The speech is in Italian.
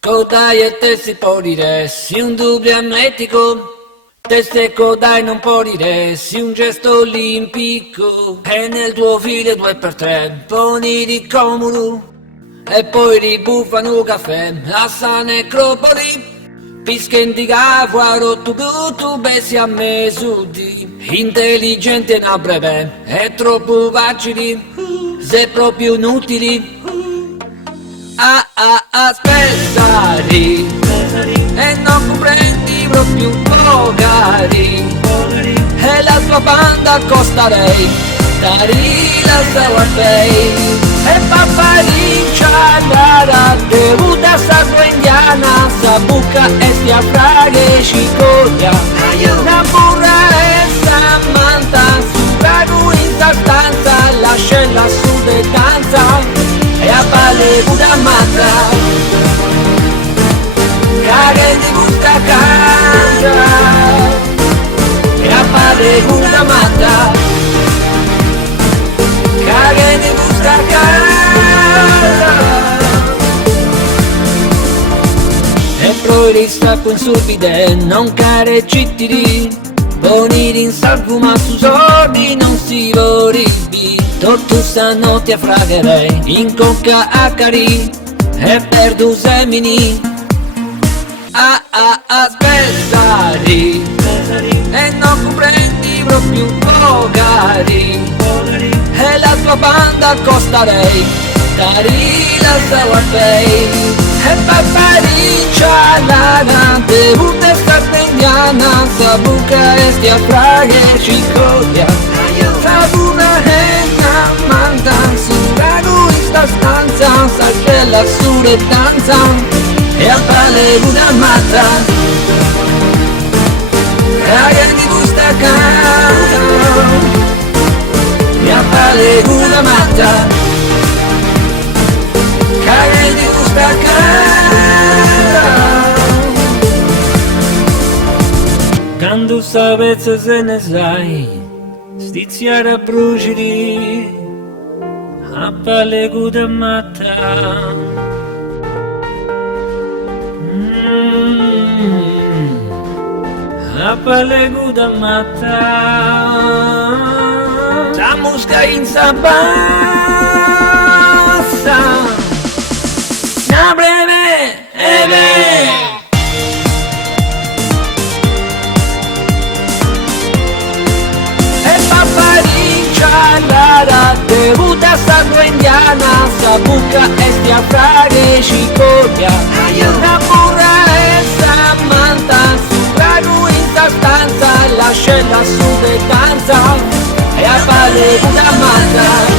Codai e te si può dire, sì un dubbio amletico. Teste codai non può dire, sì un gesto olimpico. E nel tuo file 2x3 poni di comodo. E poi ribuffano caffè, assa necropoli. Pischendi cafuaro, tu bessi a me sudi. Intelligente na breve, è troppo facili, se proprio inutili. Aspettari, e non comprendi proprio magari. E la tua banda costarei, dari la sua pay. E papariccia nara, devuta sa indiana, sa buca e stia fraghe cicoglia. La burra e sa manta, su pragu in sta stanza, lascia su de danza. E a palle buda matra, caghe di busta casa. E a palle buda matra, caghe di busta casa. E poi ristacco in subide, non care cittiri. Boniri in salvo ma su sordi non si vorribbi. Tutto stanotte a fragherei, in cocca a cari, e per due semini. Aspettari, e non comprendi proprio magari. E la tua banda costarei, dari la sua pay. E papariccia lana, devuta sardendiana, sa buca e stia fraghe cicoglia. Sa buona e na manda, su ragu in sta stanza, sa che la sure danza. E a pale una matta, raga di busta casa. E a pale una matta, raga di busta casa. Quando sapezza se ne sai, stiziare a brucidi, a pale guda matta. A pale guda matta. La musca in sabassa, na breve e beh. Lara, devuta sangue indiana, sa buca e stia fraghe cicoglia. La burra e sa manta, su pragu in sta stanza, lascia su de danza. E a pale una manta.